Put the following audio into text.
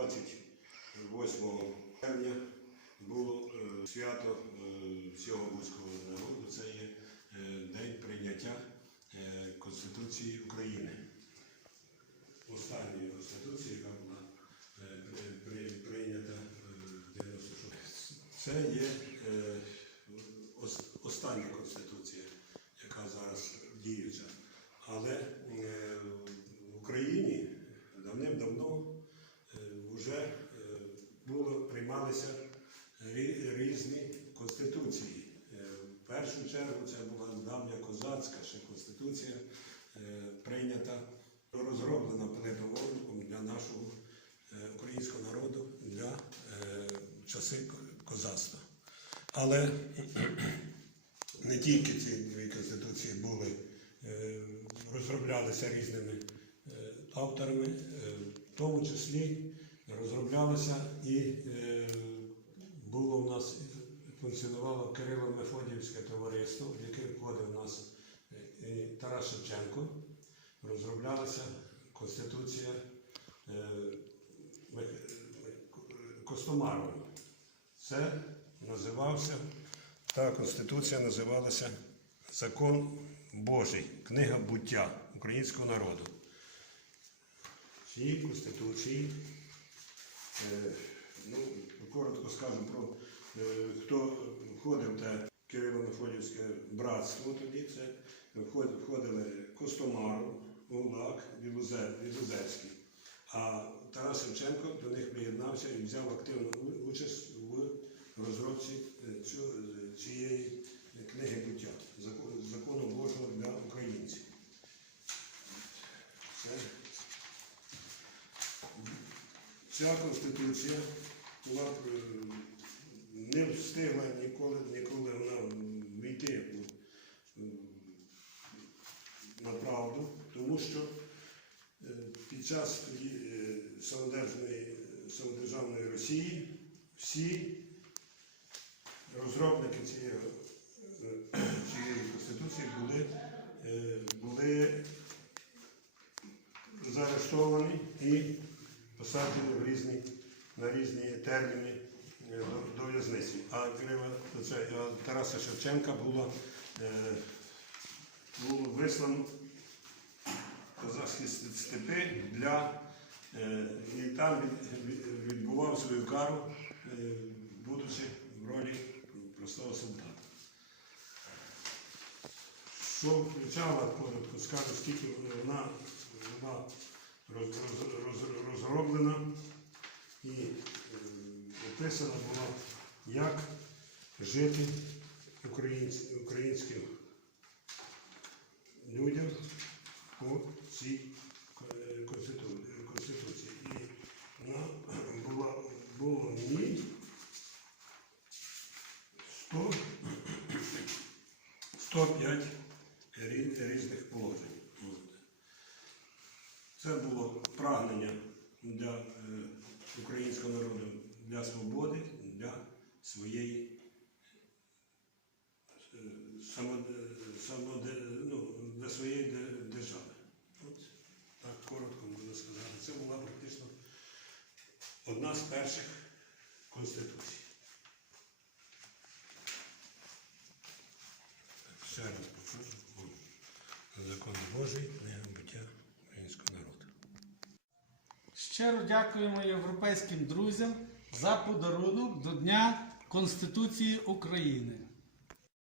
28 червня було е, свято е, всього вузького народу. Це є е, день прийняття Конституції України. Останньої Конституції, яка була при- при- прийнята в 96 Це є остання Конституція, яка зараз діюча. Але в Україні давним-давно вже було приймалися різні конституції. Е, В першу чергу це була давня козацька ще конституція, е, прийнята, розроблена Пилипом для нашого е, українського народу для е, часи козацтва. Але не тільки ці дві конституції були, е, розроблялися різними е, авторами, е, в тому числі розроблялося і е, було у нас функціонувало Кирило Мефодіївське товариство, в яке входив у нас е, Тарас Шевченко. Розроблялася Конституція е, Костомарова. Це називався, та конституція називалася Закон Божий, книга буття українського народу. Цій конституції, ну, коротко скажу про е, хто входив в те Кирило-Мефодівське братство тоді, це входили Костомаров, Гулак, Білозе- Білозерський. А Тарас Шевченко до них приєднався і взяв активну участь в розробці е, е, цієї книги буття, закон- закону Божого для українців. Це Ця конституція була е, не встигла ніколи, ніколи вона війти е, на правду, тому що е, під час самодержавної Росії всі розробники цієї конституції були, е, були заарештовані і посаджені в різні, на різні терміни е, до, до в'язниці. А це, Тараса Шевченка було, е, було вислано в казахські степи для е, і там від- від- відбував свою кару, е, будучи в ролі простого солдата. Що включала, коротко скажу, скільки вона, вона роз, роз, роз, розроблена і е, описана була, як жити українсь, українським людям по цій е, конституції. І вона була, було в ній 100 105 різних. Це було прагнення для е, українського народу для свободи, для своєї е, само, ну, для своєї держави. От так коротко можна сказати. Це була практично одна з перших конституцій. Ще раз покажу. Закон Божий, книга буття українського народу. Щиро дякуємо європейським друзям за подарунок до Дня Конституції України.